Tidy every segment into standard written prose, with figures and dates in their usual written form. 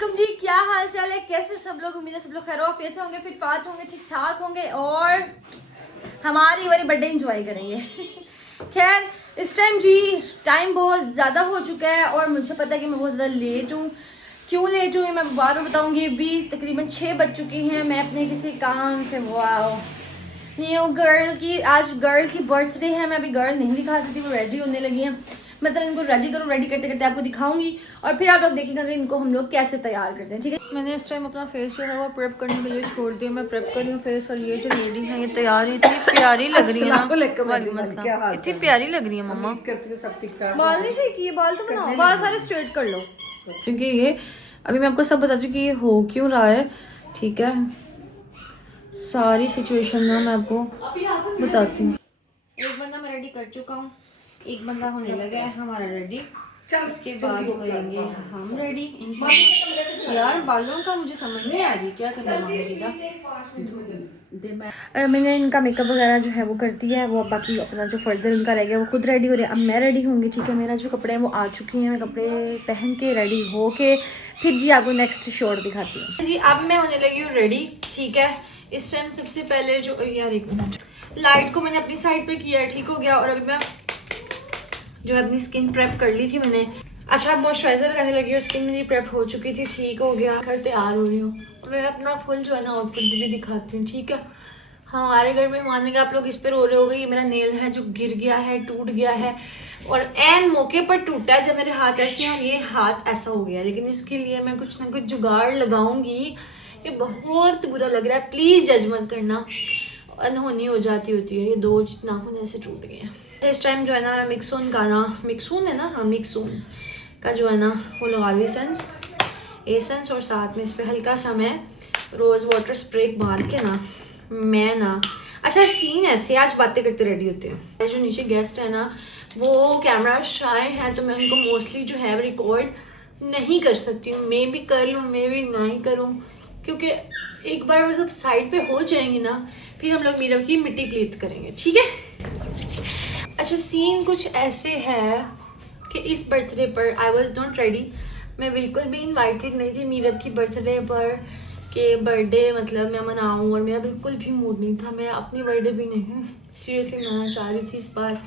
वालेकुम जी, क्या हाल चाल है, कैसे सब लोग। उम्मीद है सब लोग खैरियत से होंगे, फिट फाट होंगे, ठीक ठाक होंगे और हमारी वाली बर्थडे एंजॉय करेंगे। खैर इस टाइम जी टाइम बहुत ज़्यादा हो चुका है और मुझे पता है कि मैं बहुत ज़्यादा लेट हूँ। क्यों लेट हूँ मैं बाद में बताऊँगी। अभी तकरीबन 6 बज चुकी हैं। मैं अपने किसी काम से न्यू गर्ल की आज गर्ल की बर्थडे है। मैं अभी गर्ल नहीं दिखा सकती, वो रेडी होने लगी हैं। मैं तो इनको रेडी करूँ, रेडी करते करते आपको दिखाऊंगी और फिर आप लोग देखेंगे कि इनको हम लोग कैसे तैयार करते हैं। ठीक है, मैंने इस टाइम अपना फेस जो है वो प्रेप करने के लिए छोड़ दिया। मैं प्रेप कर रही हूँ फेस और ये जो लेडी है ये तैयार है। इतनी प्यारी लग रही है ना, इतनी प्यारी लग रही है मम्मा। बाल नहीं सही किए, बाल तो बनाओ, बाल सारे स्ट्रेट कर लो। क्योंकि ये अभी मैं आपको सब बताती हूँ कि ये हो क्यों रहा है। ठीक है, सारी सिचुएशन ना मैं आपको बताती हूँ। एक बंदा मैं रेडी कर चुका हूँ, एक बंदा होने लगा है हमारा रेडी, उसके बाद होएंगे हम रेडी इंशाल्लाह। यार बालों का मुझे समझ नहीं आ रही क्या करना है। मैंने इनका मेकअप वगैरह जो है वो कर दिया है, वो बाकी अपना जो फर्दर इनका रह गया वो खुद रेडी हो रहे हैं। अब मैं रेडी होंगी। ठीक है, मेरा जो कपड़े हैं वो आ चुके हैं। मैं कपड़े पहन के रेडी हो के फिर जी आपको नेक्स्ट शॉट दिखाती हूँ जी। अब मैं होने लगी हूँ रेडी। ठीक है, इस टाइम सबसे पहले जो यार एक मिनट, लाइट को मैंने अपनी साइड पे किया है, ठीक हो गया। और अभी मैं जो है अपनी स्किन प्रेप कर ली थी मैंने। अच्छा मॉइस्चराइजर लगाने लगी और स्किन मेरी प्रेप हो चुकी थी, ठीक हो गया। घर तैयार हो रही हूँ और मैं अपना फुल जो है ना आउटफिट भी दिखाती हूँ। ठीक है, हमारे घर में मानेंगे आप लोग इस पे रो रहे हो गए, ये मेरा नेल है जो गिर गया है, टूट गया है और एन मौके पर टूटा है जब मेरे हाथ ऐसे हैं और ये हाथ ऐसा हो गया। लेकिन इसके लिए मैं कुछ ना कुछ जुगाड़ लगाऊंगी। ये बहुत बुरा लग रहा है, प्लीज जज मत करना, अनहोनी हो जाती होती है। ये दो नाखून ऐसे टूट गए हैं। इस टाइम जो है ना मिक्सून का ना, मिक्सून है ना, हाँ मिक्सून का जो है ना वो लगा रही एसेंस और साथ में इस पर हल्का सा मैं रोज़ वाटर स्प्रे मार के ना मैं ना। अच्छा सीन ऐसे आज बातें करते रेडी होते हैं। जो नीचे गेस्ट है ना वो कैमरा शाय है तो मैं उनको मोस्टली जो है रिकॉर्ड नहीं कर सकती हूँ। मैं भी कर लूँ, मैं भी नहीं करूँ, क्योंकि एक बार वो सब साइड पे हो जाएंगी ना फिर हम लोग मीरव की मिट्टी प्लीत करेंगे। ठीक है, अच्छा सीन कुछ ऐसे है कि इस बर्थडे पर आई वॉज नॉट रेडी। मैं बिल्कुल भी इन्वाइटेड नहीं थी मीरव की बर्थडे पर कि बर्थडे मतलब मैं मनाऊँ, और मेरा बिल्कुल भी मूड नहीं था। मैं अपनी बर्थडे भी नहीं सीरियसली मनाना चाह रही थी इस बार।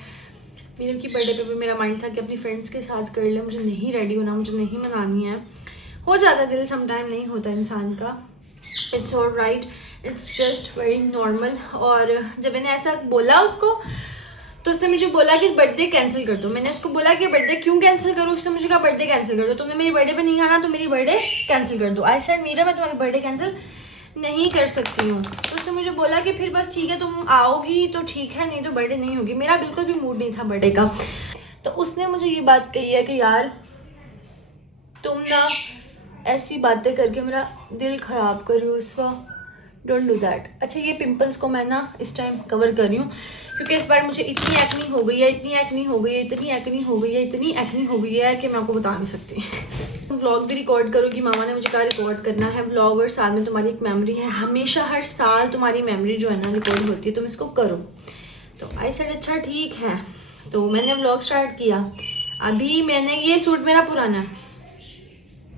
मीरव की बर्थडे पे भी मेरा माइंड था कि अपनी फ्रेंड्स के साथ कर ले, मुझे नहीं रेडी होना, मुझे नहीं मनानी है। हो जाता दिल समटाइम, नहीं होता इंसान का, it's all right, it's just very normal. और जब मैंने ऐसा बोला उसको तो उसने मुझे बोला कि बर्थडे कैंसिल कर दो। मैंने उसको बोला कि बर्थडे क्यों कैंसिल करूँ, उसने मुझे कहा बर्थडे कैंसिल कर दो, तुमने मेरी बर्थडे पे नहीं आना तो मेरी बर्थडे कैंसिल कर दो। आई सेड मीरा मैं तुम्हारी बर्थडे कैंसिल नहीं कर सकती हूँ। तो उसने मुझे बोला कि फिर बस ठीक है तुम आओगी तो ठीक है, नहीं तो बर्थडे नहीं होगी। मेरा बिल्कुल भी मूड नहीं था बर्थडे का। तो उसने मुझे ये बात कही है कि यार तुम ना ऐसी बातें करके मेरा दिल ख़राब कर रही हो उसका, डोंट डू दैट। अच्छा ये पिंपल्स को मैं ना इस टाइम कवर कर रही हूँ क्योंकि इस बार मुझे इतनी एक्नी हो गई है, इतनी एक्नी हो गई है, इतनी एक्नी हो गई है, इतनी एक्नी हो गई है कि मैं आपको बता नहीं सकती। व्लॉग भी रिकॉर्ड करूँगी, मामा ने मुझे कहा रिकॉर्ड करना है व्लॉग, और साल में तुम्हारी एक मेमोरी है, हमेशा हर साल तुम्हारी मेमोरी जो है ना रिकॉर्ड होती है, तुम इसको करो। तो आई सेड अच्छा ठीक है। तो मैंने व्लॉग स्टार्ट किया। अभी मैंने ये सूट मेरा पुराना है,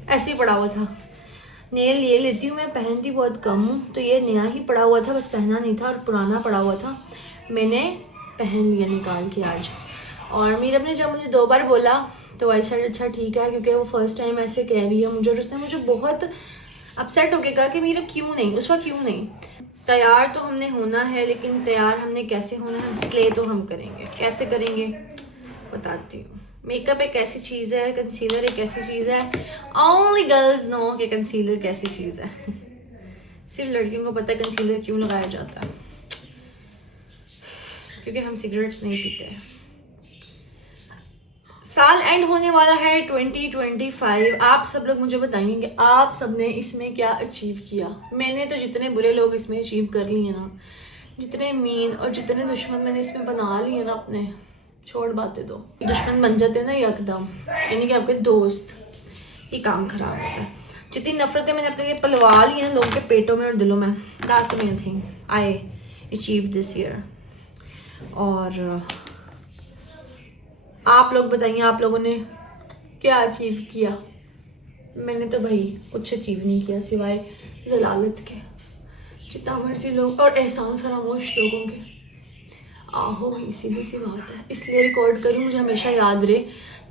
ऐसे ही पड़ा हुआ था। नेल ये लेती हूँ मैं, पहनती बहुत कम हूँ, तो ये नया ही पड़ा हुआ था, बस पहना नहीं था, और पुराना पड़ा हुआ था, मैंने पहन लिया निकाल के आज। और मीरब ने जब मुझे 2 बार बोला तो आई सेड अच्छा ठीक है, क्योंकि वो फर्स्ट टाइम ऐसे कह रही है मुझे, और उसने मुझे बहुत अपसेट होकर कहा कि मीरब क्यों नहीं, उस वक्त क्यों नहीं। तैयार तो हमने होना है, लेकिन तैयार हमने कैसे होना है, डिस्प्ले तो हम करेंगे, कैसे करेंगे बताती हूँ। मेकअप एक ऐसी चीज़ है, कंसीलर एक ऐसी चीज़ है, ओनली गर्ल्स नो कि कंसीलर कैसी चीज़ है। सिर्फ लड़कियों को पता है कंसीलर क्यों लगाया जाता है, क्योंकि हम सिगरेट्स नहीं पीते हैं। साल एंड होने वाला है 2025। आप सब लोग मुझे बताइए कि आप सब ने इसमें क्या अचीव किया। मैंने तो जितने बुरे लोग इसमें अचीव कर लिए ना, जितने मीन और जितने दुश्मन मैंने इसमें बना लिए ना अपने, छोड़ बातें दो, दुश्मन बन जाते हैं ना एकदम, यानी कि आपके दोस्त, ये काम खराब होता है। जितनी नफरतें मैंने अपने लिए पलवा ली हैं लोगों के पेटों में और दिलों में, that's the main thing I achieve this year. और आप लोग बताइए आप लोगों ने क्या अचीव किया। मैंने तो भाई कुछ अचीव नहीं किया सिवाय जलालत के। जितना मर्जी लोग और एहसान फरामोश लोगों के आहो भाई, सीधी सी बात है। इसलिए रिकॉर्ड करूँ, मुझे हमेशा याद रहे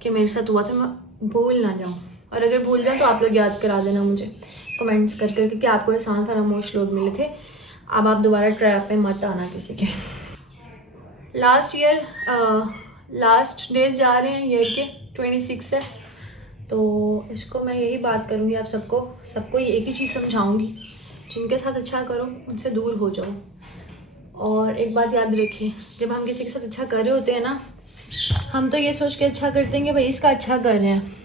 कि मेरे साथ हुआ था, मैं भूल ना जाऊँ। और अगर भूल जाऊँ तो आप लोग याद करा देना मुझे कमेंट्स कर करके कि आपको एहसान फरामोश लोग मिले थे। अब आप दोबारा ट्रैप में मत आना किसी के। लास्ट डेज जा रहे हैं ईयर के, 26 है, तो इसको मैं यही बात करूँगी आप सबको एक ही चीज़ समझाऊँगी, जिनके साथ अच्छा करो उनसे दूर हो जाओ। और एक बात याद रखिए, जब हम किसी के साथ अच्छा कर रहे होते हैं ना, हम तो ये सोच के अच्छा करते हैं कि भाई इसका अच्छा कर रहे हैं,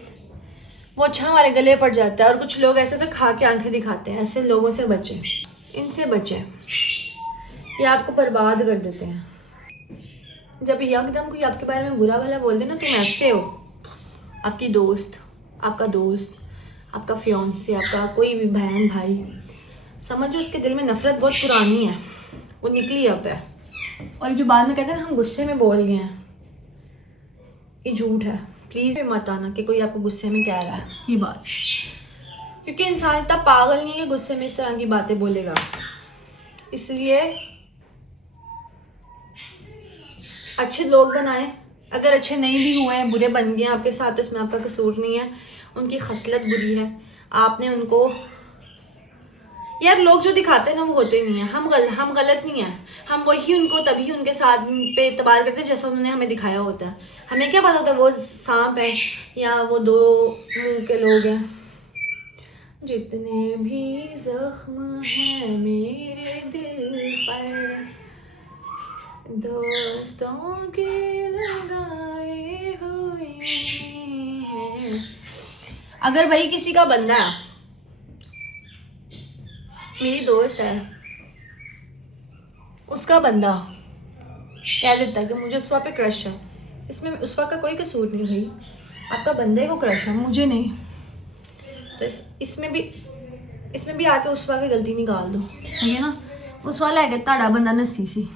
वो अच्छा हमारे गले पड़ जाता है। और कुछ लोग ऐसे होते खा के आंखें दिखाते हैं। ऐसे लोगों से बचें, इनसे बचें, ये आपको बर्बाद कर देते हैं। जब एकदम कोई आपके बारे में बुरा भला बोल दे ना, तुम ऐसे हो, आपकी दोस्त, आपका दोस्त, आपका फियांसे, आपका कोई भी बहन भाई, समझो उसके दिल में नफरत बहुत पुरानी है, वो निकली अब है। और जो बाद में कहते हैं ना हम गुस्से में बोल गए हैं, ये झूठ है। प्लीज़ मत आना कि कोई आपको गुस्से में कह रहा है ये बात, क्योंकि इंसान इतना पागल नहीं है कि गुस्से में इस तरह की बातें बोलेगा। इसलिए अच्छे लोग बनाएं। अगर अच्छे नहीं भी हुए हैं, बुरे बन गए हैं आपके साथ, तो इसमें आपका कसूर नहीं है, उनकी खसलत बुरी है। आपने उनको, यार लोग जो दिखाते हैं ना वो होते नहीं हैं। हम गलत नहीं हैं, हम वही उनको तभी उनके साथ पे एतबार करते हैं जैसा उन्होंने हमें दिखाया होता है। हमें क्या पता होता है वो सांप है या वो दो मुंह के लोग हैं। जितने भी जख्म हैं मेरे दिल पर, दोस्तों के लगाए हुए हैं। अगर भाई किसी का बंदा है, मेरी दोस्त है, उसका बंदा कह देता है कि मुझे उसवा पे क्रश है, इसमें उसवा का कोई कसूर नहीं भाई, आपका बंदे को क्रश है, मुझे नहीं। तो इसमें भी आके उसवा की गलती निकाल दो, ठीक है ना। उसवा लैके ताड़ा बंदा नसी सी,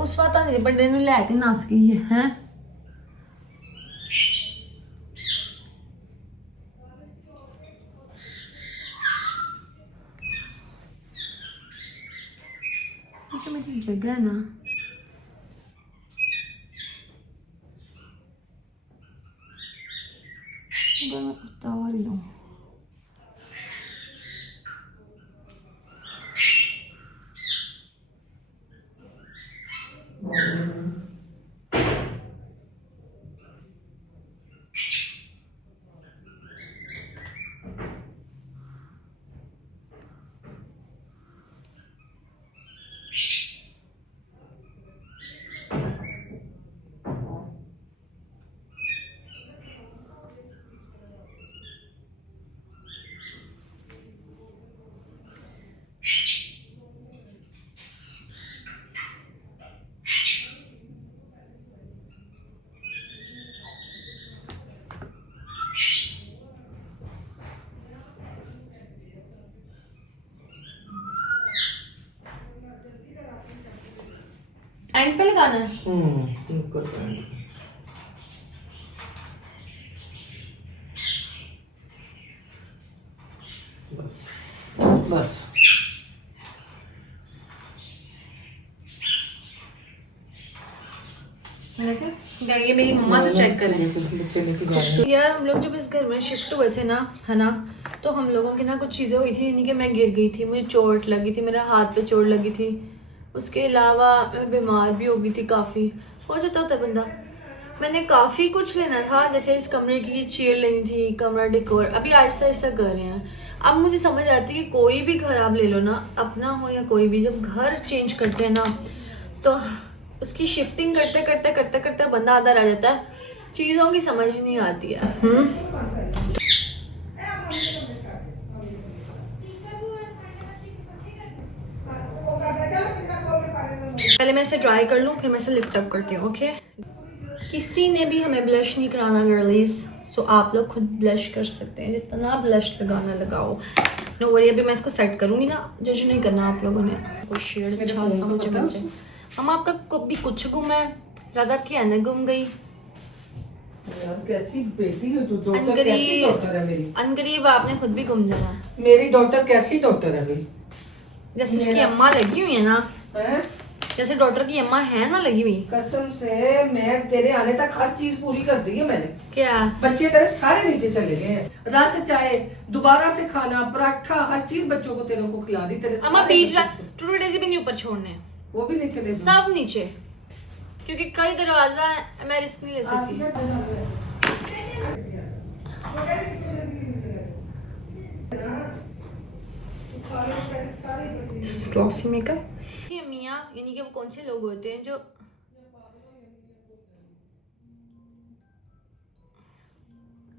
उसवा तो मेरे बड़े नूं लैके नस गई है। मेरी जगह ना मैं उतार लूँ। एंड पे लगाना है। बस ये मेरी मम्मा तो चेक करें। यार हम लोग जब इस घर में शिफ्ट हुए थे ना, है ना, तो हम लोगों की ना कुछ चीज़ें हुई थी, यानी कि मैं गिर गई थी, मुझे चोट लगी थी, मेरे हाथ पे चोट लगी थी। उसके अलावा मैं बीमार भी हो गई थी, काफ़ी हो जाता होता बंदा। मैंने काफ़ी कुछ लेना था, जैसे इस कमरे की चेयर लेनी थी, कमरा डेकोर, अभी आहिस्ता आहिस्ता कर रहे हैं। अब मुझे समझ आती है कि कोई भी घर आप ले लो ना, अपना हो या कोई भी, जब घर चेंज करते हैं ना तो उसकी शिफ्टिंग करते करते करते करते बंदा आधा रह जाता है, चीज़ों की समझ नहीं आती है। पहले मैं इसे ड्राई कर लूँ, फिर मैं इसे लिफ्ट अप करती हूँ। ओके, किसी ने भी हमें ब्लश नहीं कराना गर्लीज, सो आप लोग खुद ब्लश कर सकते हैं, जितना ब्लश लगाना लगाओ। नो वरी, अभी मैं इसको सेट करूँगी ना, जज नहीं करना आप लोगों ने। कोई शेड अच्छा सा मुझे मिल जाए, अम्मा आपका कभी कुछ गुम है, राधा आपकी ऐनक गुम गई। यार कैसी बेटी हो तू, डॉक्टर अनकरीब- कैसी डॉक्टर है मेरी। अनकरीब आपने खुद भी गुम जाना है, मेरी डॉक्टर कैसी डॉक्टर है मेरी। जैसे उसकी अम्मा लगी हुई है ना, हैं? जैसे डॉक्टर की अम्मा है ना लगी हुई। कसम से मैं तेरे आने तक हर चीज पूरी कर दी है मैंने। क्या? बच्चे तेरे सारे नीचे चले गए हैं, रस चाय दोबारा से खाना, पराठा, हर चीज बच्चों को तेरे को खिला दी। तेरे अम्मा सारे बीच बच्चे- टूटे डेजी भी नहीं ऊपर छोड़ने, वो भी नहीं चले गए। सब नीचे, क्योंकि कई दरवाजा है, मैं रिस्क नहीं ले सकती। Glossy makeup. मियाँ यानी कि वो कौन से लोग होते हैं जो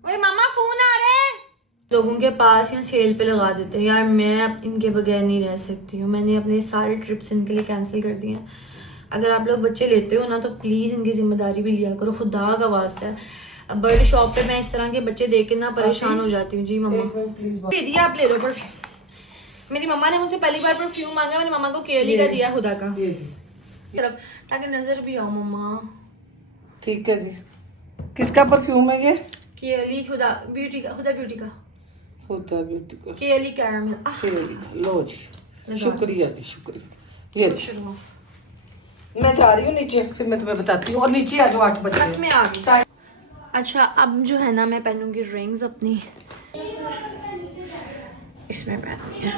ओए मामा फोन आ रहे हैं, लोगों के पास या सेल पे लगा देते हैं। यार मैं अब इनके बगैर नहीं रह सकती हूँ, मैंने अपने सारे ट्रिप्स इनके लिए कैंसिल कर दिए हैं। अगर आप लोग बच्चे लेते हो ना तो प्लीज़ इनकी जिम्मेदारी भी लिया करो, खुदा का वास्ता है। अब बड़ी शॉप पे मैं इस तरह के बच्चे देख के ना परेशान हो जाती हूँ। जी मम्मा प्लीज दे दिया, आप ले लो परफ्यूम। मेरी मम्मा ने मुझसे पहली बार परफ्यूम मांगा, मैंने मम्मा को केली का दिया, खुदा का ये जी तरफ, ताकि नजर भी आओ मम्मा। ठीक है जी। किसका परफ्यूम है ये? केली खुदा ब्यूटी का, खुदा ब्यूटी का होता है ब्यूटी का। केली कैरामल। लो जी, शुक्रिया जी, शुक्रिया। ये जी। शुरू मैं जा रही हूँ नीचे, फिर मैं तुम्हें बताती हूँ। और नीचे आ जाओ 8 बजे। बस में आ गई। अच्छा अब जो है ना मैं पहनूंगी रिंग्स अपनी, इसमें पहननी है,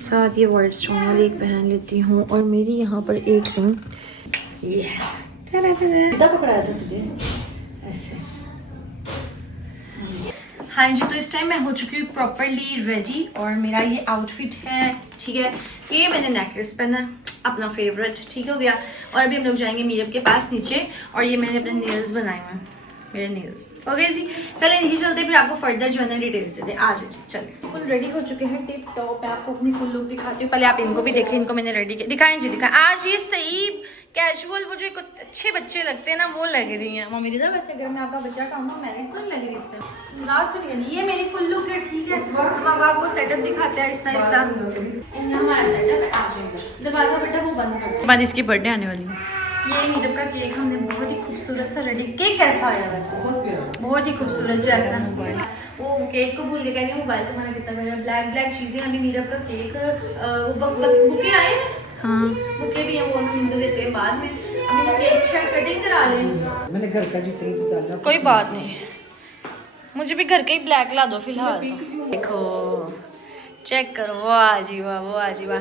साथ ये वर्ड स्टोन वाली एक पहन लेती हूँ, और मेरी यहाँ पर एक रिंग ये है। कितना पकड़ाया था तुझे? हाँ जी, तो इस टाइम मैं हो चुकी हूँ प्रॉपरली रेडी, और मेरा ये आउटफिट है, ठीक है। ये मैंने नेकलेस पहना है, अपना फेवरेट, ठीक हो गया। और अभी हम लोग जाएंगे मीरब के पास नीचे, और ये मैंने अपने नेल्स बनाए हुए हैं, मेरे नेल्स हो गए जी। चले नीचे चलते, फिर आपको फर्दर जो है ना डिटेल्स देते हैं। आ जाए जी, चले। फुल रेडी हो चुके हैं, टिप टॉप है। आपको अपनी फुल लुक दिखाती हूँ, पहले आप इनको भी देखें, इनको मैंने रेडी किया, दिखाएं जी दिखाएं। आज ये सही कैजुअल, वो जो एक अच्छे बच्चे लगते हैं ना, वो लग रही हैं मम्मी रिदा। वैसे अगर मैं आपका बच्चा कहूँ ना, मैरिड तो नहीं लग रही इस टाइम, मजाक तो नहीं करनी। ये मेरी फुल लुक है, ठीक है। हम अब आपको सेटअप दिखाते हैं आहिस्ता आहिस्ता। हमारा सेटअप है, आ जाएगा दरवाजा बेटा वो बंद कर। बाद इसकी बर्थडे आने वाली है। ये मीरब का केक हमने बहुत ही खूबसूरत सा रेडी। केक कैसा आया वैसे? बहुत ही खूबसूरत, जो ऐसा वो केक को भूल के कह रही हूँ, मोबाइल तुम्हारा कितना मेरा ब्लैक ब्लैक चीजें। अभी मीरब का केक वो बुके आए हैं, हाँ बुके भी हैं, वो हम इनको देते हैं बाद में। अभी तो केक शायद कटिंग करा लें। मैंने घर का जो तेल डाला। कोई बात नहीं, मुझे भी घर का ही ब्लैक ला दो फिलहाल तो। देखो चेक करो, वाह जी वाह, वाह जी वाह।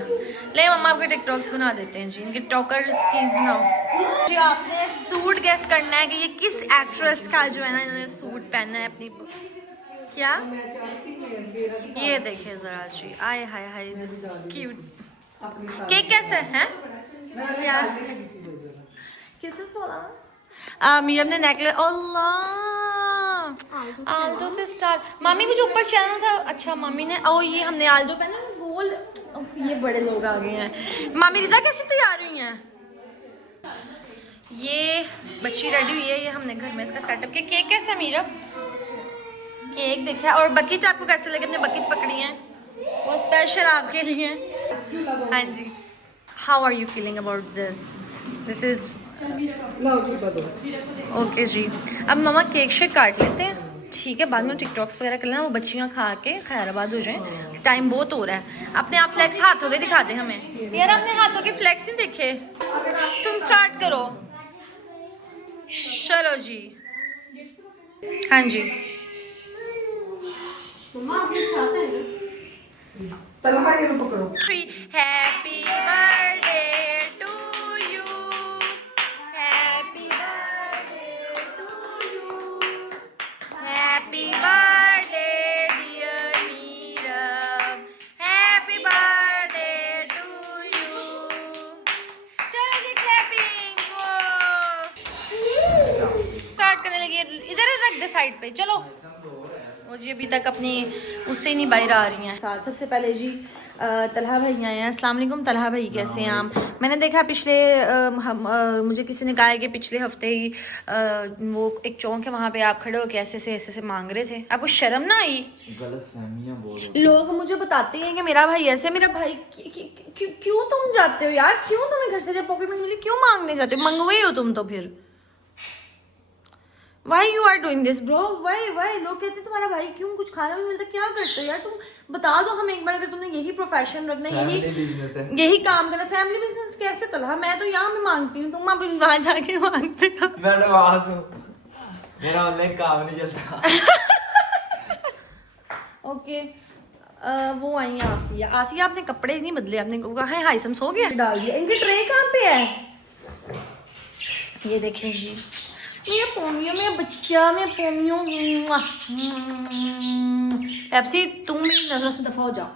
ले मम्मा आपके टिकटॉक्स बना देते हैं जी, इनके टॉकर्स की बनाओ जी। आपने सूट गेस करना है कि ये किस एक्ट्रेस का जो है ना इन्होंने सूट पहना है अपनी। क्या ये देखिए जरा जी, आए हाय हाय क्यूट। केक कैसे है यार? किससे बोला? मीरब ने नेकलेस, अल्लाह आल्टो से स्टार। मामी को जो ऊपर चैनल था, अच्छा मामी ने, ओ ये हमने आल्टो पहना गोल्ड। ये बड़े लोग आ गए हैं। मामी रिदा कैसे तैयार हुई हैं? ये बच्ची रेडी हुई है, ये हमने घर में इसका सेटअप किया। केक कैसा मीरब? केक देखा। और बकेट आपको कैसे लगे? अपने बकेट पकड़ी है वो स्पेशल आपके लिए। हाँ जी, how are you feeling about this? This is okay जी। अब मम्मा केक शेक काट लेते हैं, ठीक है। बाद में टिकटॉक्स वगैरह कर लेना, वो बच्चियाँ खा के खैराबाद हो जाएं। टाइम बहुत हो रहा है। अपने आप फ्लैक्स हाथों के दिखा दे हमें यार, अपने हाथों के फ्लैक्स नहीं देखे। तुम स्टार्ट करो, चलो जी। हाँ जी तलहा ये लो पकड़ो। Happy birthday to you, happy birthday to you, happy birthday dear Meerab, happy birthday to you. चलो जी क्लैपिंग स्टार्ट करने लगी। इधर रख दे साइड पे, चलो। मुझे अभी तक अपनी उससे नहीं बाहर आ रही हैं। सबसे पहले जी तलहा भाई आए हैं। अस्सलाम वालेकुम तलहा भाई, कैसे हैं आप? मैंने देखा पिछले मुझे किसी ने कहा है कि पिछले हफ्ते ही वो एक चौक है वहाँ पे आप खड़े होकर ऐसे मांग रहे थे, आपको शर्म ना आई? गलतफहमियां बहुत लोग मुझे बताते हैं कि मेरा भाई ऐसे, मेरा भाई क्यों तुम जाते हो यार, क्यों तुम्हें घर से जब पॉकेट मनी मिली क्यों मांगने जाते हो? मंगवाई हो तुम तो फिर Why you are doing this bro? Why? लोग कहते हैं तुम्हारा भाई क्यों कुछ खाना नहीं मिलता, क्या करते हो यार तुम? बता दो हम एक बार, अगर तुमने यही प्रोफेशन रखना है, यही काम करना, फैमिली बिजनेस कैसे तलहा? मैं तो यहाँ में मांगती हूँ, तुम वहाँ जाके मांगते हो। मैं नवाज हूँ, मेरा ऑनलाइन काम नहीं चलता। ओके वो आई है आसिया आपने कपड़े नहीं बदले, आपने कहा है हाइसम्स हो गया डाल दिया। इनकी ट्रे कहाँ पे है? ये देखें जी, मेरा पोमियो, मेरा बच्चा, मेरा पोमियो। पेप्सी तुम मेरी नजरों से दफा हो जाओ।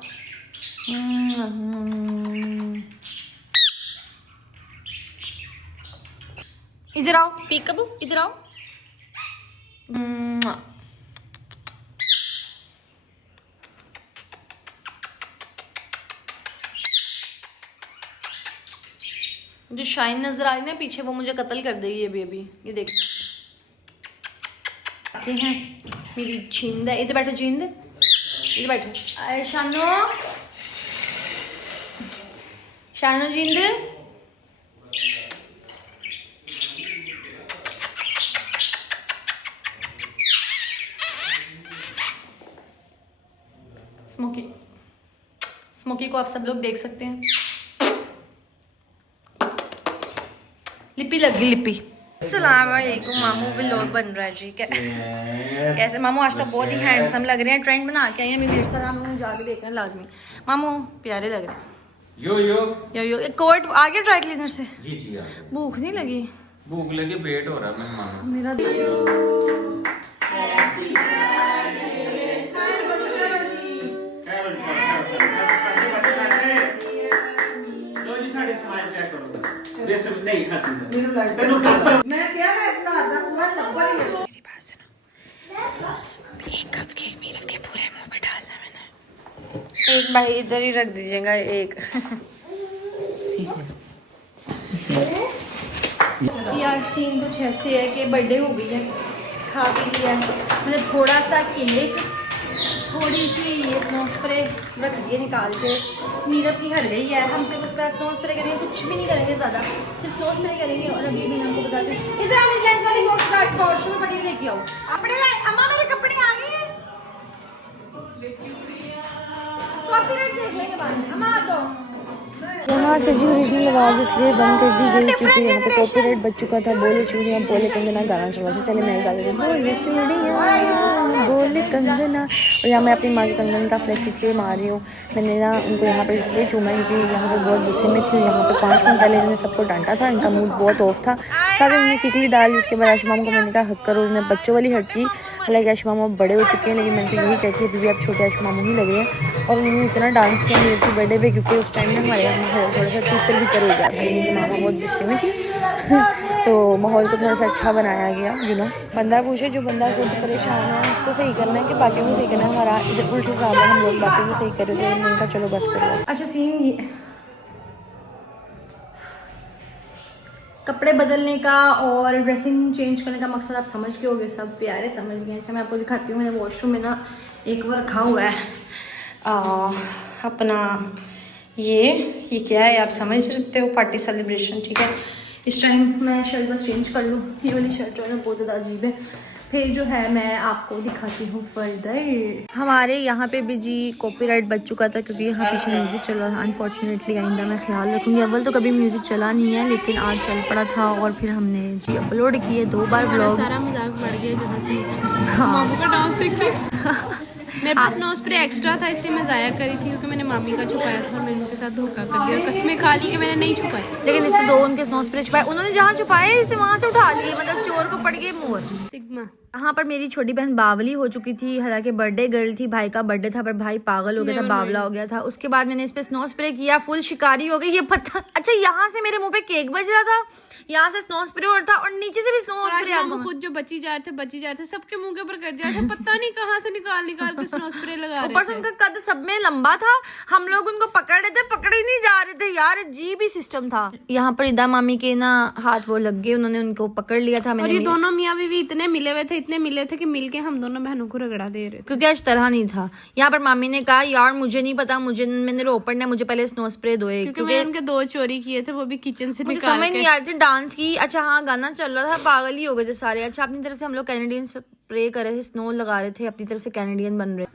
इधर आओ पीकबू, इधर आओ। जो शाइन नजर आ रही है ना पीछे, वो मुझे कत्ल कर देगी ये बेबी। ये देखना हैं मेरी जींद है, इधर बैठो जींद, इधर बैठो। शानो, शानो जींद, स्मोकी को आप सब लोग देख सकते हैं। लिपि लग गई लिपि। अस्सलाम वालेकुम मामू, व्लॉग बन रहा है जी। कैसे मामू? आज तो बहुत ही हैंडसम लग रहे हैं, ट्रेंड बना के आई हैं। मेरे साथ हम जाके देखना लाजमी। मामू प्यारे लग रहे हैं। यो एक कोट आ गया ड्राई क्लीनर से। जी जी भूख नहीं लगी? भूख लगी, पेट हो रहा है मामा मेरा। मैं क्या दा पूरा टब्बर ही है। मेरी बात सुनो, एक कप केक मीरव के पूरे मुंह पे डालना मैंने। एक भाई इधर ही रख दीजिएगा एक। यार सीन कुछ ऐसे है कि बर्थडे हो गई है, खा पी लिया, मैंने थोड़ा सा केक, थोड़ी सी ये स्नो स्प्रे रख दिए निकाल के। नीरव की हट गई है, हमसे कुछ का स्नो स्प्रे करेंगे, कुछ भी नहीं करेंगे ज़्यादा, सिर्फ स्नो स्प्रे करेंगे। और अभी भी हमको बताते हैं, इधर आप लेंस वाली बॉक्स काट वॉशरूम में पड़ी लेके आओ। कपड़े अम्मा मेरे कपड़े आ गए हैं, कॉपीराइट देख लेंगे बाद में। अम्मा आ दो। यहाँ से जी ओरिजिनल आवाज़ इसलिए बंद कर दी गई क्योंकि यहाँ पे कॉपीराइट बच चुका था। बोले चूड़ियाँ बोले कंगना गाना चला था। चले मैं गा देती हूँ, बोले चूड़ियाँ बोले कंगना। और यहाँ मैं अपनी माँ के कंगन का फ्लेक्स इसलिए मार रही हूँ। मैंने ना उनको यहाँ पर इसलिए चूमा क्योंकि यहाँ पर बहुत गुस्से में थी। यहाँ पर 5 मिनट पहले इन्होंने सबको डांटा था, इनका मूड बहुत ऑफ था। साथ में उन्होंने किकली डाली। उसके बाद आशमाम को मैंने कहा हक करो, उन्होंने बच्चों वाली हक की। हालांकि आशमाम अब बड़े हो चुके हैं, लेकिन मैं तो यही कहती है अभी भी आप छोटे आशमाम ही लग रहे हैं। और उन्होंने इतना डांस किया मेरे की बर्थडे पे, क्योंकि उस टाइम में हमारे यहाँ माहौल थोड़ा सा तीतर भी हो गया था, मेरी मामा बहुत गुस्से में थी। तो माहौल को थोड़ा सा अच्छा बनाया गया। बंदा पूछे, जो बंदा खुद परेशान है उसको सही करना है कि बाकियों को सही करना है। हमारा इधर उल्टे हिसाब है, हम लोग बाकियों को सही कर रहे थे। मैंने कहा चलो बस करो। अच्छा सीन ये कपड़े बदलने का और ड्रेसिंग चेंज करने का मकसद आप समझ के होगे, सब प्यारे समझ गए। अच्छा मैं आपको दिखाती हूँ, मैंने वॉशरूम में ना एक बार रखा हुआ है अपना ये क्या है आप समझ सकते हो, पार्टी सेलिब्रेशन। ठीक है, इस टाइम मैं शर्ट बस चेंज कर लूँ। ये वाली शर्ट जो है ना बहुत ज़्यादा अजीब है। फिर जो है मैं आपको दिखाती हूँ फर्दर। हमारे यहाँ पे भी जी कॉपीराइट बच चुका था क्योंकि यहाँ पीछे म्यूज़िक चल रहा है। अनफॉर्चुनेटली आइंदा मैं ख्याल रखूँगी। अव्वल तो कभी म्यूज़िक चला नहीं है, लेकिन आज चल पड़ा था और फिर हमने जी अपलोड किए 2 बार ब्लॉग। सारा मजाक बढ़ गया जो हंसी मामू का डांस देखते। मेरे पास नो स्प्रे एक्स्ट्रा था इसलिए मैं ज़ाया करी थी क्योंकि मैंने मामी का छुपाया था और मैंने उनके साथ धोखा कर दिया, कसमें खा ली कि मैंने नहीं छुपाए। लेकिन इससे 2 उनके स्नो स्प्रे छुपाए, उन्होंने जहाँ छुपाए इसने वहां से उठा लिए, मतलब चोर को पड़ गए मोर। सिग्मा यहाँ पर मेरी छोटी बहन बावली हो चुकी थी, हालांकि बर्थडे गर्ल थी, भाई का बर्थडे था, पर भाई पागल हो गया था, बावला हो गया था। उसके बाद मैंने इस पे स्नो स्प्रे किया, फुल शिकारी हो गई ये पता। अच्छा यहाँ से मेरे मुंह पे केक बज रहा था, यहाँ से स्नो स्प्रे और था, और नीचे से भी स्नो स्प्रे आ गया। खुद जो बची जा रहे थे सबके मुंह के ऊपर कर जा रहे थे, पता नहीं कहाँ से निकाल के स्नो स्प्रे लगा रहे थे। ऊपर से उनका कद सब में लंबा था, हम लोग उनको पकड़ रहे थे, पकड़े नहीं जा रहे थे यार, अजीब ही सिस्टम था। यहाँ पर इदा मामी के ना हाथ वो लग गए, उन्होंने उनको पकड़ लिया था। और ये दोनों मियाँ बीवी इतने मिले हुए थे कि मिलके हम दोनों बहनों को रगड़ा दे रहे थे, क्योंकि आज तरह नहीं था। यहाँ पर मामी ने कहा यार मुझे नहीं पता, मैंने रोपड़ ने मुझे पहले स्नो स्प्रे दो, क्योंकि मैंने उनके 2 चोरी किए थे, वो भी किचन से मुझे निकाल समझ के। नहीं आ रही थी डांस की। अच्छा हाँ गाना चल रहा था, पागल ही हो गए थे सारे। अच्छा अपनी तरफ से हम लोग कैनेडियन स्प्रे कर रहे थे, स्नो लगा रहे थे, अपनी तरफ से कैनेडियन बन रहे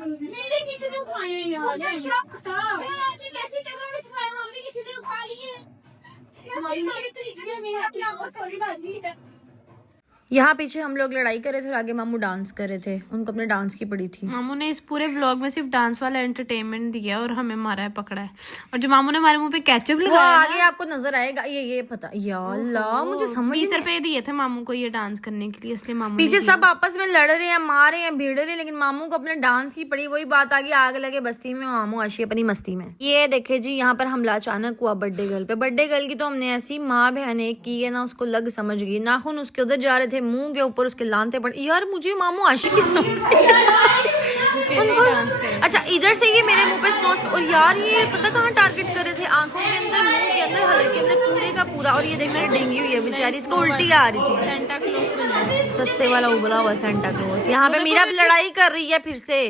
थे। यहाँ पीछे हम लोग लड़ाई कर रहे थे और आगे मामू डांस कर रहे थे, उनको अपने डांस की पड़ी थी। मामू ने इस पूरे व्लॉग में सिर्फ डांस वाला एंटरटेनमेंट दिया और हमें मारा है, पकड़ा है। और जो मामू ने हमारे मुंह पे केचप वो लगाया आगे आपको नजर आएगा, ये पता या अल्लाह मुझे समझ 20 रुपए दिए थे मामू को ये डांस करने के लिए, इसलिए मामू पीछे सब आपस में लड़ रहे हैं, मार रहे हैं, भीड़ रहे हैं, लेकिन मामू को अपने डांस की पड़ी। वही बात आ गई, आग लगे बस्ती में, मामू आशी अपनी मस्ती में। ये देखे जी यहाँ पर हमला अचानक हुआ बर्थडे गर्ल पे। बर्थडे गर्ल की तो हमने ऐसी माँ बहन एक की है ना, उसको लग समझ गई, नाखून उसके उधर जा रहे थे, मुंह के ऊपर के लानते पड़े। यार मुझे मामू आशिक की अच्छा इधर से ये मेरे मुंह पे स्नो, और यार ये पता कहाँ टारगेट कर रहे थे, आंखों के अंदर, मुंह के अंदर, हलक के अंदर, पूरे का पूरा। और ये देख मेरी डेंगी हुई है बेचारी, इसको उल्टी आ रही थी। सेंटा क्लॉज सस्ते वाला उबला हुआ सेंटा क्लॉज। यहाँ पे मीरा लड़ाई कर रही है फिर से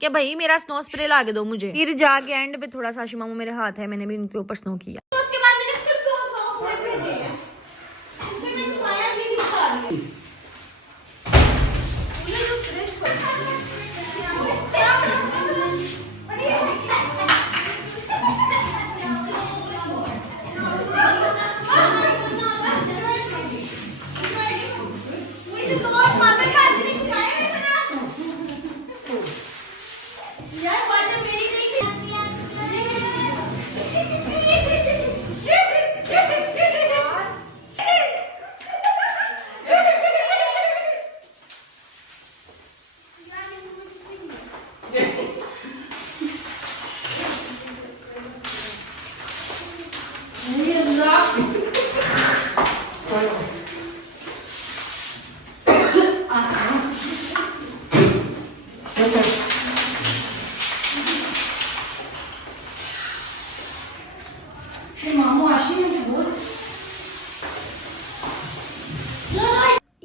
कि भाई मेरा स्नो स्प्रे ला के दो मुझे। फिर जाके एंड पे थोड़ा सा आशी मामू मेरे हाथ है, मैंने भी उनके ऊपर स्नो किया।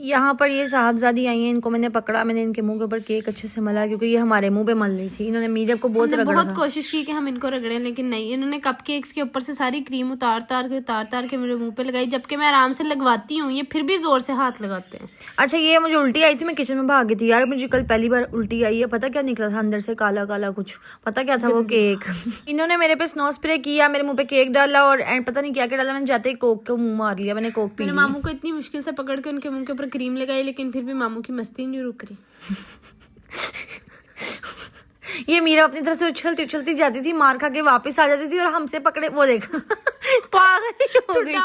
यहाँ पर ये साहबजादी आई हैं, इनको मैंने पकड़ा, मैंने इनके मुंह के ऊपर केक अच्छे से मला, क्योंकि ये हमारे मुंह पे मल रही थी। इन्होंने मीरब को बहुत रगड़ा था। कोशिश की कि हम इनको रगड़ें, लेकिन नहीं, इन्होंने कपकेक्स के ऊपर से सारी क्रीम उतार के मेरे मुंह पे लगाई, जबकि मैं आराम से लगवाती हूँ, ये फिर भी जोर से हाथ लगाते हैं। अच्छा ये मुझे उल्टी आई थी, मैं किचन में भाग गई थी। यार मुझे कल पहली बार उल्टी आई है, पता क्या निकला था अंदर से, काला काला कुछ, पता क्या था वो, केक। इन्होंने मेरे पे स्नो स्प्रे किया, मेरे मुंह पे केक डाला, और पता नहीं क्या क्या डाला, मैंने जाते ही कोक को मुंह मार लिया, मैंने कोक पी लिया। मामू को इतनी मुश्किल से पकड़ के उनके मुंह के ऊपर क्रीम लगाई, लेकिन फिर भी मामू की मस्ती नहीं रुक रही। ये मीरा अपनी तरफ से उछलती उछलती जाती थी, मार खा के वापस आ जाती थी, और हमसे पकड़े वो देखा पागल ही हो गई है।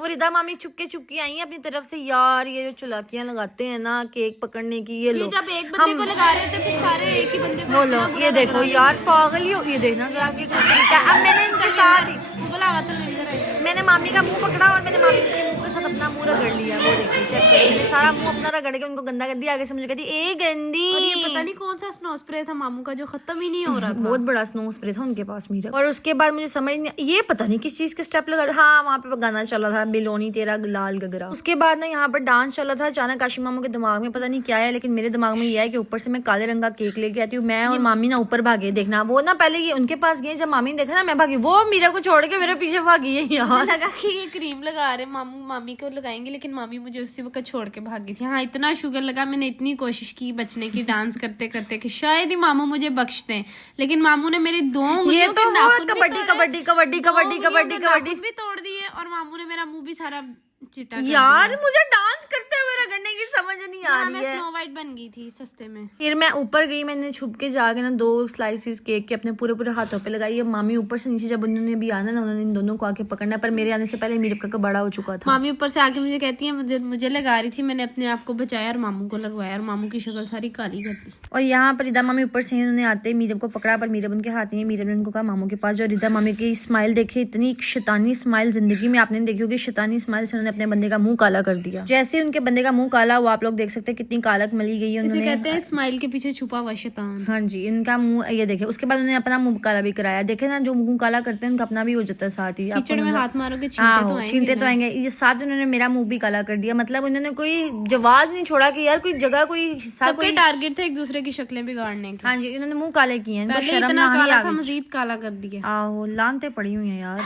वो रिदा मामी चुपके आई है अपनी तरफ से। यार ये जो चलाकियां लगाते हैं ना केक पकड़ने की, ये लोग जब एक बंदे को लगा रहे थे, फिर सारे एक ही बंदे को। बोलो ये देखो यार पागल ही हो, ये देखना जरा आपके तरीका। अब मैंने इनके साथ मैंने मामी का मुंह पकड़ा और मैंने मामी के मुंह के साथ अपना मुंह रगड़ लिया। वो देखिए चेक करिए, मैंने सारा मुंह अपना रगड़ के उनको गंदा कर दिया। आगे से मुझे कहती ए गंदी। और ये पता नहीं कौन सा स्नो स्प्रे था मामू का जो खत्म ही नहीं हो रहा था। बहुत बड़ा स्नो स्प्रे था उनके पास मीरा। और उसके बाद मुझे समझ नहीं, ये पता नहीं किस चीज के स्टेप लगा। हाँ वहाँ पे गाना चला था, बिलोनी तेरा लाल गगरा। उसके बाद ना यहाँ पर डांस चला था। अचानक आशी मामू के दिमाग में पता नहीं क्या है, लेकिन मेरे दिमाग में यह है कि ऊपर से मैं काले रंग का केक लेके आती हूँ। मैं और मामी ना ऊपर भागे। देखना वो ना पहले ये उनके पास गए, जब मामी ने देखा ना मैं भागी, वो मीरा को छोड़ के मेरे पीछे भागी है। यहाँ लगा कि ये क्रीम लगा रहे मामू मामी को लगाएंगे, लेकिन मामी मुझे उसी वक्त छोड़ के भागी थी। हाँ इतना शुगर लगा, मैंने इतनी कोशिश की बचने की डांस करते करते कि शायद ही मामू मुझे बख्श दें, लेकिन मामू ने मेरी दो ये तो कबड्डी कबड्डी कबड्डी कबड्डी कबड्डी कबड्डी भी तोड़ दिए और मामू ने मेरा मुंह भी सारा चिटा। यार मुझे डांस करते हुए रगड़ने की समझ नहीं आ रही है। स्नो वाइट बन गई थी सस्ते में। फिर मैं ऊपर गई, मैंने छुप के जाके ना 2 स्लाइसेस केक के अपने पूरे हाथों पे लगाई। मामी ऊपर से नीचे जब उन्होंने भी आना ना, उन्होंने इन दोनों को आके पकड़ना, पर मेरे आने से पहले मीरब का बड़ा हो चुका था। मामी ऊपर से आके मुझे कहती है मुझे लगा रही थी, मैंने अपने आप को बचाया और मामू को लगवाया और मामू की शक्ल सारी काली कर दी। और यहाँ पर रिदा मामी ऊपर से उन्होंने आते मीरब को पकड़ा, पर मीरब उनके हाथ नहीं है। मीरब ने उनको कहा मामू के पास। जो रिदा मामी की स्माइल देखे, इतनी शैतानी स्माइल जिंदगी में आपने देखी होगी। शैतानी स्माइल से उन्होंने अपने बंदे का मुंह काला कर दिया। जैसे उनके बंदे का मुंह काला हुआ, आप लोग देख सकते हैं कितनी कालक मली गई है। इसे उन्होंने कहते हैं स्माइल के पीछे छुपा हुआ शैतान। हाँ जी, इनका मुंह ये देखे। उसके बाद उन्होंने अपना मुंह काला भी कराया। देखे ना, जो मुंह काला करते हैं उनका अपना भी हो जाता है साथ ही। कीचड़ में हाथ मारोगे छींटे तो आएंगे। ये साथ उन्होंने मेरा मुंह भी काला कर दिया। मतलब उन्होंने कोई जवाब नहीं छोड़ा कि यार कोई जगह कोई हिस्सा सबके टारगेट थे एक दूसरे की शक्लें बिगाड़ने के। हाँ जी, इन्होंने मुंह काले किए हैं। पहले इतना काला था, मजीद काला कर दिया। आहो, लानते पड़ी हुई हैं यार।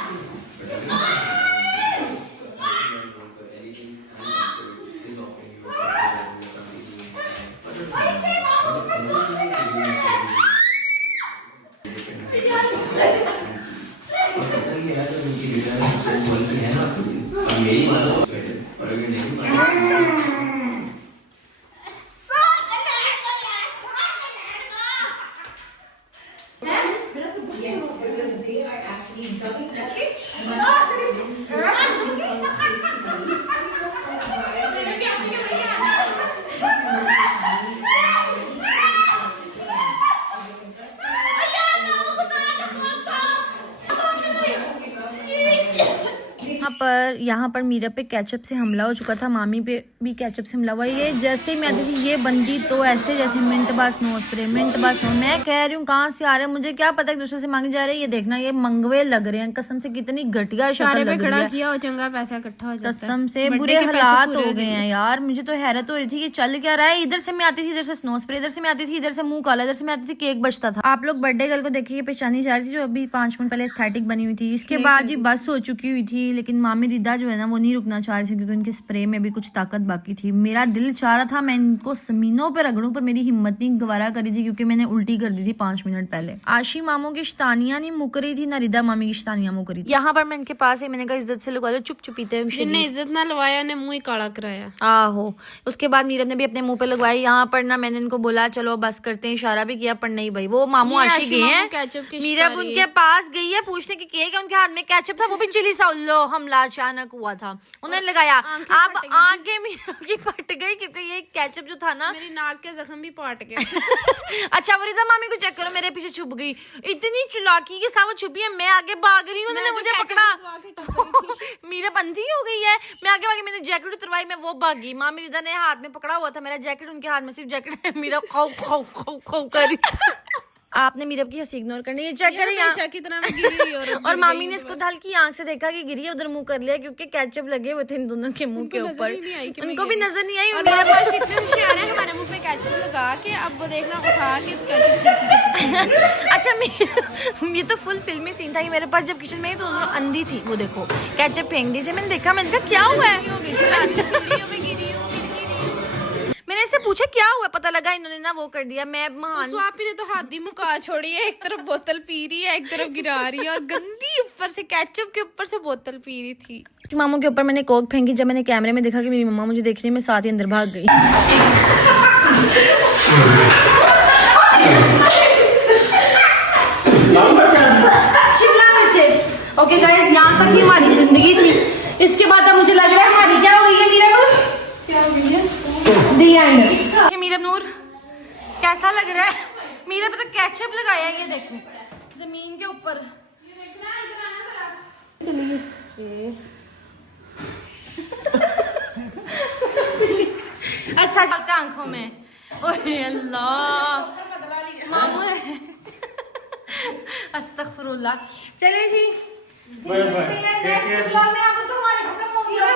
यहाँ पर मीरा पे कैचअप से हमला हो चुका था। मामी पे भी कैचअप से हमला हुआ। ये जैसे मैं आती थी ये बंदी तो ऐसे जैसे मिंट बास नो स्प्रे, मिंट बास नो। मैं कह रही हूँ कहाँ से आ रहे हैं मुझे क्या पता, एक दूसरे से मांगे जा रहे हैं। ये देखना, ये मंगवे लग रहे हैं कसम से। कितनी घटिया शक्ल लग रही है। किया और चंगा पैसा इकट्ठा हो जाता है। कसम से बुरे हालात हो गए हैं यार। मुझे तो हैरत हो रही थी कि चल क्या रहा है। इधर से मैं आती थी, इधर से स्नो स्प्रे, इधर से मैं आती थी, इधर से मुंह काला, इधर से मैं आती थी केक बचता था। आप लोग बर्थडे गर्ल को देखिए, पहचानी जा रही थी जो अभी 5 मिनट पहले एस्थेटिक बनी हुई थी। इसके बाद जी बस हो चुकी हुई थी, लेकिन मामी रिदा जो है ना वो नहीं रुकना चाह रही थी क्योंकि उनके स्प्रे में भी कुछ ताकत बाकी थी। मेरा दिल चाह रहा था मैं इनको जमीनों पे रगड़ूं, पर मेरी हिम्मत नहीं गवारा करी थी क्योंकि मैंने उल्टी कर दी थी 5 मिनट पहले। आशी मामू की शतानियां नहीं मुक रही थी, ना रिदा मामी की शतानियां मुक रही थी। यहाँ पर मैं इनके पास है, मैंने कहा इज्जत से लगा लो, चुप चुपीते। जिन्हें इज्जत ना लवाया ने मुंह ही काला कराया। आहो, उसके बाद मीरब ने भी अपने मुंह पे लगवाई। यहाँ पर ना मैंने इनको बोला चलो बस करते हैं, इशारा भी किया, पर नहीं भाई वो मामू आशी गए हैं। मीरब उनके पास गई है पूछने की केक है, उनके हाथ में केचप था, वो भी चिली साउलो। हमला अचानक हुआ था, उन्होंने लगाया। अब आगे मीरब की फट गई क्योंकि ये केचप जो था ना, मेरी नाक के जख्म भी पाट गए। अच्छा वो रिदा मामी को चेक करो, मेरे पीछे छुप गई। इतनी चलाकी के साथ वो छुपी है, मैं आगे भाग रही हूँ, उन्होंने मुझे पकड़ा। मीरब अंधी हो गई है, मैं आगे भागी, मैंने जैकेट उतरवाई, मैं वो भागी। मामी रिदा ने हाथ में पकड़ा हुआ था मेरा जैकेट, उनके हाथ में सिर्फ जैकेट है। मीरब खाओ खाओ खाओ खाओ करी। आपने मीरब की हंसी इग्नोर करनी है, चेक करें की तरह मैं गिरी हुई और मामी ने इसको हल्की आंख से देखा कि गिरी है, उधर मुंह कर लिया क्योंकि केचप लगे हुए थे इन दोनों के मुंह के ऊपर। उनको भी नजर नहीं आई। मेरे पास इतने होशियार है, हमारे मुंह पे केचप लगा के अब वो देखना उठा के केचप। अच्छा ये तो फुल फिल्मी सीन था। मेरे पास जब किचन में तो दोनों अंधी थी, वो देखो केचप फेंक दी। जब मैंने देखा मैंने कहा क्या हुआ है, मैंने इससे पूछा क्या हुआ, पता लगा इन्होंने ना वो कर दिया। मैं महान स्वापी ने तो हाथी मुका छोड़ी है, एक तरफ बोतल पी रही है, एक तरफ गिरा रही है और गंदी ऊपर से केचप के ऊपर से बोतल पी रही थी। मामू के ऊपर मैंने कोक फेंकी। जब मैंने कैमरे में देखा कि मेरी मम्मा मुझे देख रही है, मैं साथ ही अंदर भाग गई। शिमला मिर्च। ओके गाइस, यहाँ तक ही हमारी जिंदगी थी। इसके बाद अब मुझे लग रहा है हमारी क्या हो गई है। मीरब नूर कैसा लग रहा है? मेरे पे तो केचप लगाया है, ये देखें जमीन के ऊपर। अच्छा लगता है आंखों में। ओए अल्लाह, मामू अस्तगफिरुल्लाह। चलिए जी, नेक्स्ट ब्लॉग में आपको तो हमारे खत्म हो गया।